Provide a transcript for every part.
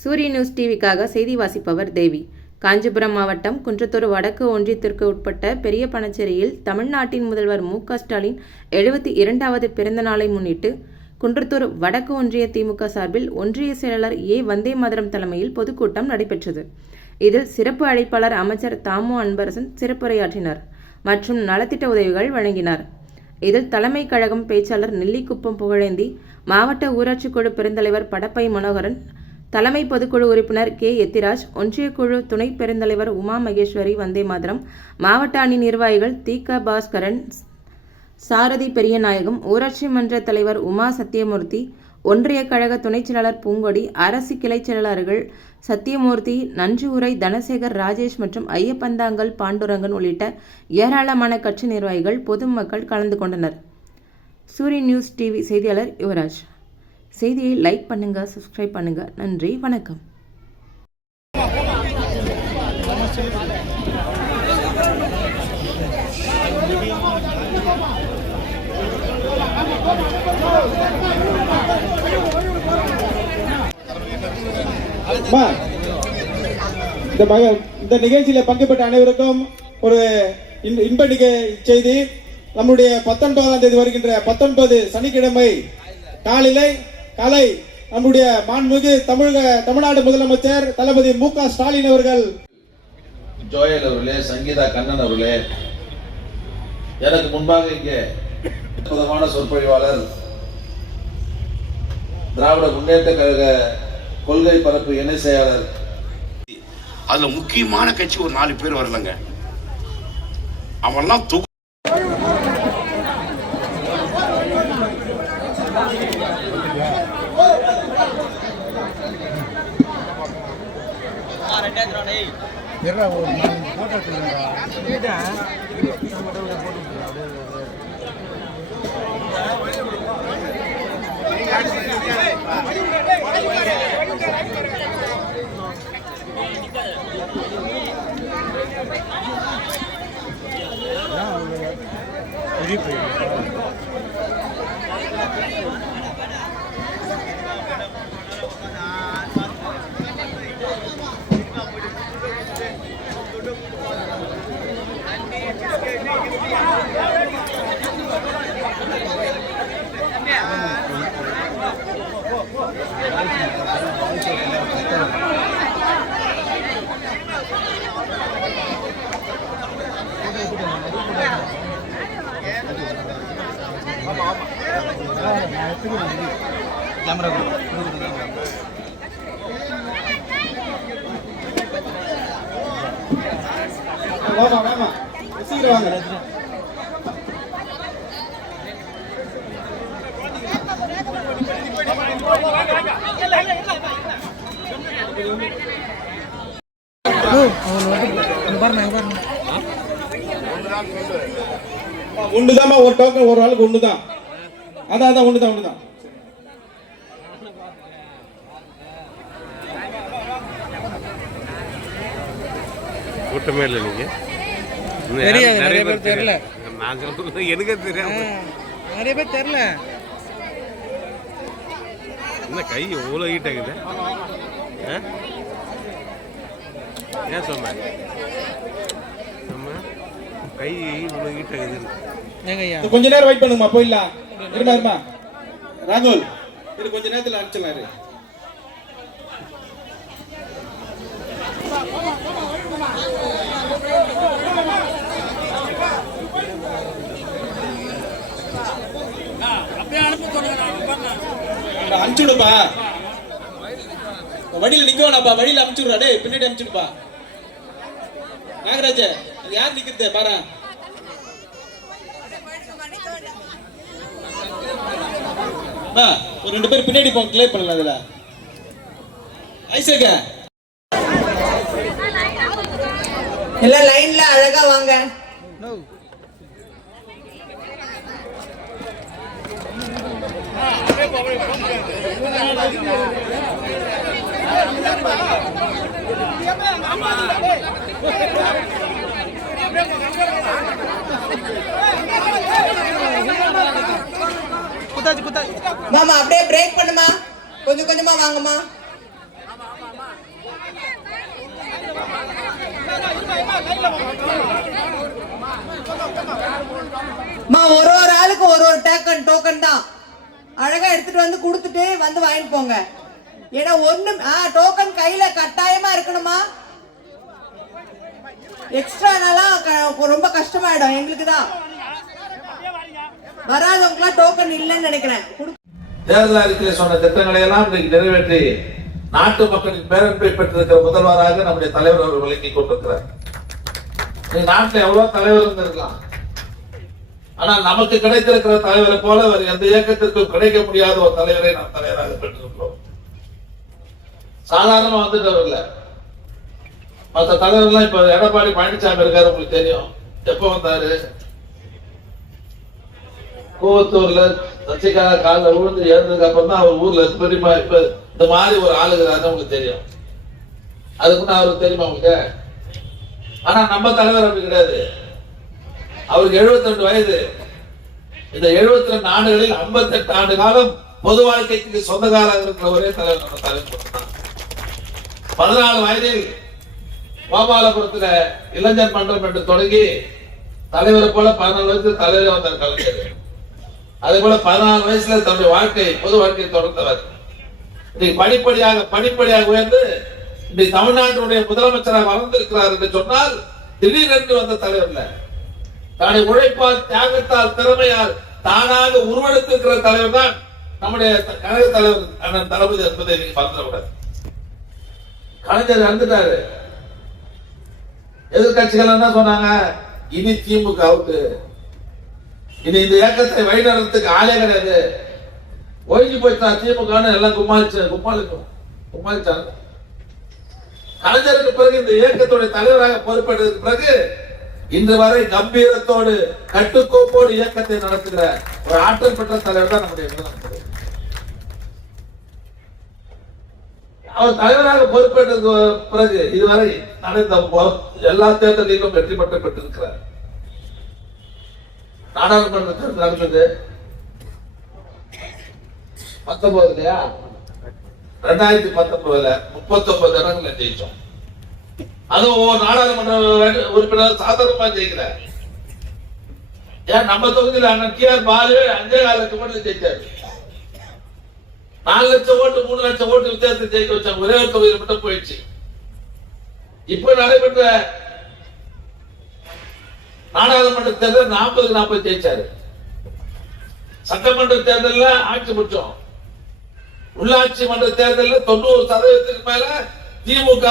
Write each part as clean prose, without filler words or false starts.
சூரிய நியூஸ் டிவிக்காக செய்தி வாசிப்பவர் தேவி. காஞ்சிபுரம் மாவட்டம் குன்றத்தூர் வடக்கு ஒன்றியத்திற்கு உட்பட்ட பெரிய பனச்சேரியில் தமிழ்நாட்டின் முதல்வர் மு.க. ஸ்டாலின் 72வது பிறந்த நாளை முன்னிட்டு குன்றத்தூர் வடக்கு ஒன்றிய திமுக சார்பில் ஒன்றிய செயலாளர் ஏ. வந்தே மாதரம் தலைமையில் பொதுக்கூட்டம் நடைபெற்றது. இதில் சிறப்பு அழைப்பாளர் அமைச்சர் தாமு அன்பரசன் சிறப்புரையாற்றினார் மற்றும் நலத்திட்ட உதவிகள் வழங்கினார். இதில் தலைமை கழகம் பேச்சாளர் நெல்லிக்குப்பம் புகழேந்தி, மாவட்ட ஊராட்சி குழு பெருந்தலைவர் படப்பை மனோகரன், தலைமை பொதுக்குழு உறுப்பினர் கே. எத்திராஜ், ஒன்றிய குழு துணை பெருந்தலைவர் உமா மகேஸ்வரி, வந்தே மாதரம் மாவட்ட அணி நிர்வாகிகள் தி.க. பாஸ்கரன், சாரதி பெரியநாயகம், ஊராட்சி மன்ற தலைவர் உமா சத்தியமூர்த்தி, ஒன்றிய கழக துணைச் செயலாளர் பூங்கொடி, அரசு கிளை செயலாளர்கள் சத்தியமூர்த்தி, நன்றியுரை தனசேகர், ராஜேஷ் மற்றும் ஐயப்பந்தாங்கல் பாண்டுரங்கன் உள்ளிட்ட ஏராளமான கட்சி நிர்வாகிகள் பொதுமக்கள் கலந்து கொண்டனர். சூரிய நியூஸ் டிவி செய்தியாளர் யுவராஜ். செய்தியை லைக் பண்ணுங்க, சப்ஸ்கிரைப் பண்ணுங்க. நன்றி, வணக்கம். இந்த நிகழ்ச்சியில பங்கு பெற்ற அனைவருக்கும் ஒரு இன்ப செய்தி. நம்முடைய 19ஆம் தேதி வருகின்ற 19 சனிக்கிழமை காலை நம்முடைய மாண்புமிகு தமிழ்நாடு முதலமைச்சர் தளபதி மு.க. ஸ்டாலின் அவர்கள், ஜோயல் அவர்களே, சங்கீதா கண்ணன் அவர்களே, எனக்கு முன்பாக இங்கே அற்புதமான சொற்பொழிவாளர், திராவிட முன்னேற்ற கழக கொள்கை பரப்பு இணை செயலாளர், அதுல முக்கியமான கட்சி ஒரு 4 பேர் வரலங்க. அவெல்லாம் ஒண்ணுதான், ஒரு டோக்கன் ஒரு ஆளுக்கு ஒண்ணுதான். அதான் ஒண்ணுதான். கூட்டமே இல்லை. நீங்க நிறைய பேர் தெரியல. நான் சொல்றது எனக்கு தெரியாம நிறைய பேர் தெரியல. என்ன கை எவ்வளோ ஹீட் ஆகுது? ஏன் சொன்ன கை இவ்வளோ ஹீட் ஆகுது? கொஞ்ச நேரம் வெயிட் பண்ணுமா, போயிடலாம். இருமா ராகுல், இது கொஞ்ச நேரத்தில் அனுப்பிச்சலாரு. அனுப்பிச்சுடுப்பா, வழியில நிக்கணும்ப்பா, வழியில அனுப்பிச்சுடுறா. டேய் பின்னாடி அனுப்பிச்சுடுப்பா. நாகராஜ, யார் நிக்கிறது பாரு. ஒரு 2 பேர் பின்னாடி போங்க, கிளியர் பண்ணலாம். அதுல ஐசேக எல்லாம் லைன்ல அழகா வாங்க. மாமா அப்படியே பிரேக் பண்ணுமா, கொஞ்சம் கொஞ்சமா வாங்கம்மா. ஒரு ஒரு ஆளுக்கு ஒரு ஒரு டோக்கன் தான். அழகா எடுத்துட்டு வந்து கொடுத்துட்டு வந்து வாங்கிட்டு போங்க. ஏன்னா ஒண்ணு டோக்கன் கையில கட்டாயமா இருக்கணுமா? எக்ஸ்ட்ரானாலாம் ரொம்ப கஷ்டமாயிடும் எங்களுக்கு தான். வராதவங்களாம் டோக்கன் இல்லைன்னு நினைக்கிறேன். தேர்தல் அறிக்கையில் சொன்ன திட்டங்களை எல்லாம் இன்றைக்கு நிறைவேற்றி நாட்டு மக்களின் பேரன்பை பெற்றிருக்கிற முதல்வராக நம்முடைய தலைவர் அவர்கள் விளங்கிக் கொண்டிருக்கிறார். நாட்டில் எவ்வளவு தலைவர் இருக்கலாம், ஆனால் நமக்கு கிடைத்திருக்கிற தலைவரை போல அவர் எந்த இயக்கத்திற்கும் கிடைக்க முடியாத ஒரு தலைவரை நாம் தலைவராக பெற்றிருக்கிறோம். சாதாரணமா வந்துட்டு வரல. மற்ற தலைவர்கள்லாம் இப்ப எடப்பாடி பழனிசாமி இருக்காரு, உங்களுக்கு தெரியும். எப்ப வந்தாரு? கோவத்தூர்ல சசிகலா காலில் விழுந்து ஏறதுக்கு அப்புறம் தான் அவர் ஊர்ல பெரியமா இப்ப இந்த மாதிரி ஒரு ஆளுகிறாரு உங்களுக்கு தெரியும். அதுக்கு அவருக்கு தெரியுமா உங்களுக்கு? ஆனா நம்ம தலைவர் அப்படி கிடையாது. அவருக்கு 72 வயது. இந்த 72 ஆண்டுகளில் 58 ஆண்டு காலம் பொது வாழ்க்கைக்கு சொந்தக்காராக இருக்கிற ஒரே தலைவர் நம்ம தலைவர். 14 வயதில் கோபாலபுரத்துல இளைஞர் மன்றம் என்று தொடங்கி தலைவரை போல 14 வயசுல தலைவர் வந்தார் கலைஞர். அதே போல 14 வயசுல தன்னுடைய வாழ்க்கை பொது வாழ்க்கையை தொடர்ந்தவர். இன்னைக்கு படிப்படியாக உயர்ந்து இன்னைக்கு தமிழ்நாட்டினுடைய முதலமைச்சராக வளர்ந்திருக்கிறார் என்று சொன்னால் திடீரென்று வந்த தலைவர் இல்ல. தன்னுடைய உழைப்பால், தியாகத்தால், திறமையால் தானாக உருவெடுத்திருக்கிற தலைவர் தான் நம்முடைய கழக தலைவர் அண்ணன் தளபதி என்பதை நீங்க மறந்துடக்கூடாது. கலைஞர் இறந்துட்டாரு. எதிர்கட்சிகள் என்ன சொன்னாங்க? இனி திமுக அவுட்டு, இனி இந்த இயக்கத்தை வழிநடத்துக்கு ஆளே கிடையாது, ஒழிஞ்சு போயிட்டா திமுக எல்லாம் கும்மாளிச்சாங்க. கலைஞருக்கு பிறகு இந்த இயக்கத்துடைய தலைவராக பொறுப்பேற்றதுக்கு பிறகு இன்று வரை கம்பீரத்தோடு கட்டுக்கோப்போடு இயக்கத்தை நடத்துகிற ஒரு ஆற்றல் பெற்ற தலைவர் தான் நம்முடைய முதலமைச்சர். அவர் தலைவராக பொறுப்பேற்றதுக்கு பிறகு இதுவரை நடந்த எல்லா தேர்தலிலும் வெற்றி பெற்றிருக்கிறார். நாடாளுமன்ற தேர்தல் நடந்தது 19 இல்லையா? 2019 39 இடங்களை ஜெயிச்சோம். அதுவும் நாடாளுமன்ற உறுப்பினர் சாதாரணமா ஜெயிக்கல. ஏன் நம்ம தொகுதியில் அண்ணன் TR பாலு 5.4 லட்சம் ஓட்டு ஜெயிச்சாரு. 4 லட்சம் ஓட்டு 3 லட்சம் ஓட்டு வித்தியாசத்தை ஜெயிக்க வச்சாங்க. ஒரே ஒரு தொகுதியில் மட்டும் போயிடுச்சு. இப்ப நடைபெற்ற நாடாளுமன்ற தேர்தல் 40-40 ஜெயிச்சாரு. சட்டமன்ற தேர்தலில் ஆட்சி முடிச்சோம். உள்ளாட்சி மன்ற தேர்தலில் 90% மேல திமுக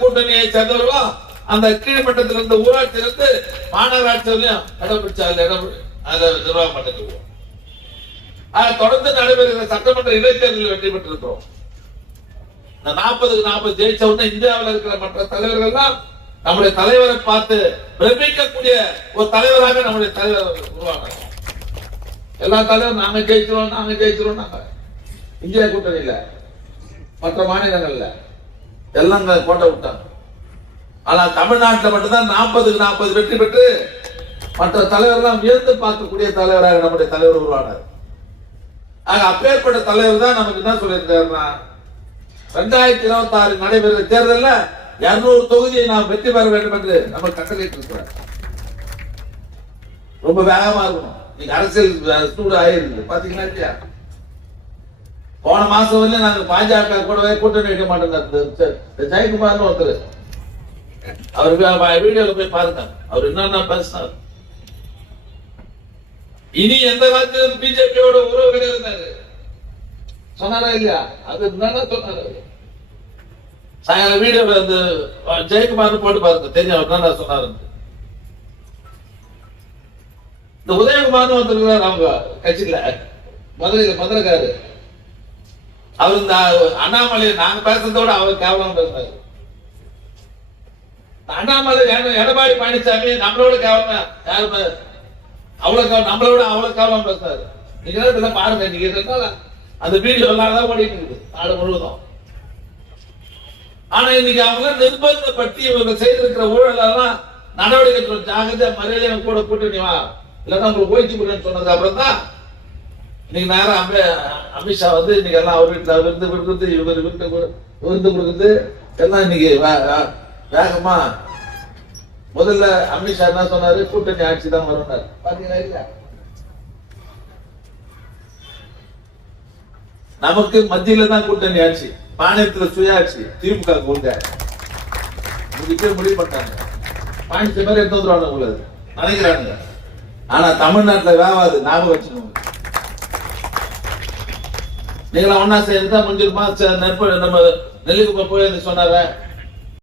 கூட்டணியை சேர்ந்தவர்களும் அந்த கீழ்மட்டத்தில் இருந்த ஊராட்சியிலிருந்து மாநகராட்சியிலும் இடம் பிடிச்சாங்க. நிர்வாகம் பண்ணிட்டு தொடர்ந்து நடைபெறுகிற சட்டமன்ற இடைத்தேர்தலில் வெற்றி பெற்றிருக்கிறோம். இந்த 40-40 ஜெயிச்ச உடனே இந்தியாவில் இருக்கிற மற்ற தலைவர்கள் எல்லாம் நம்முடைய தலைவரை பார்த்து பிரமிக்கக்கூடிய ஒரு தலைவராக நம்முடைய தலைவர் உருவாங்க. எல்லா தலைவரும் நாங்க ஜெயிச்சிருவோம். நாங்க இந்தியா கூட்டணியில மற்ற மாநிலங்கள்ல எல்லாம் கோட்டை விட்டாங்க. ஆனா தமிழ்நாட்டில் மட்டும்தான் 40-40 வெற்றி பெற்று மற்ற தலைவர்கள் வியந்து பார்க்கக்கூடிய தலைவராக நம்முடைய தலைவர் உருவானார். அப்பேற்பட்ட தலைவர் தான் நமக்கு என்ன சொல்லியிருக்காருன்னா 2026 நடைபெறுகிற தேர்தலில் 200 தொகுதியை நாம் வெற்றி பெற வேண்டும் என்று நம்ம கட்டளையிட்டு இருக்கிறார். ரொம்ப வேகமா இருக்கணும். நீங்க அரசியல் சூடு ஆயிருக்கு பாத்தீங்களா இல்லையா? போன மாசம் வரையும் நாங்க பாஜக கூடவே கூட்டணி வைக்க மாட்டோம். ஜெயக்குமார்னு ஒருத்தர், அவர் வீடியோல போய் பாருங்க, அவர் என்னன்னா பேசினார். இனி எந்த காலத்திலும் பிஜேபியோட உறவு கிடையாது சொன்னாரா இல்லையா? அது என்னன்னா சொன்னாரு. சாயங்காலம் வீடியோல அந்த ஜெயக்குமார் போட்டு பாருங்க, தெரியும் அவர் என்ன சொன்னாரு. இந்த உதயகுமார்னு ஒருத்தர் அவங்க கட்சியில மதுரைக்காரு, அவர் இந்த அண்ணாமலை நாங்க பேசுறதோட அவர் கேவலம் பேசினாரு. அண்ணாமலை எடப்பாடி பழனிசாமி நம்மளோட கேவலமா யாரு நம்மளோட அவ்வளவு கேவலம் பேசினாரு. நீங்க பாருங்க, நீங்க அந்த வீடியோ எல்லாம் ஓடிட்டு இருக்குது நாடு முழுவதும். ஆனா இன்னைக்கு அவங்க நிர்பந்தப்பட்டு இவங்க செய்திருக்கிற ஊழலாம் நடவடிக்கை ஜாகிரதை மரியாதை கூட கூட்டணி வா இல்லைன்னா உங்களுக்கு ஓய்ச்சி கொடுன்னு சொன்னதுக்கு அப்புறம் தான் இன்னைக்கு நேரம் அமித்ஷா வந்து இன்னைக்கு எல்லாம் அவர் வீட்டில் விருந்து கொடுக்குறது, இவர் வீட்டு விருந்து கொடுக்குறது எல்லாம் இன்னைக்கு வேகமா முதல்ல அமித்ஷா என்ன சொன்னாரு, கூட்டணி ஆட்சி தான் வரும்னாரு. பாத்தீங்களா இல்லையா? நமக்கு மத்தியில தான் கூட்டணி ஆட்சி, மாநிலத்துல சுயாட்சி. திமுக கொள்கை முடிவு பண்ணாங்க. பாண்டிச்ச மாதிரி எடுத்து வந்துருவாங்க உங்களுக்கு நினைக்கிறானுங்க. ஆனா தமிழ்நாட்டுல வேவாது, ஞாபகம் வச்சுக்கோங்க. நீங்களா ஒன்னா சேர்ந்தா முடிஞ்சிருமா? நம்ம நெல்லிக்குப்ப போய் சொன்னார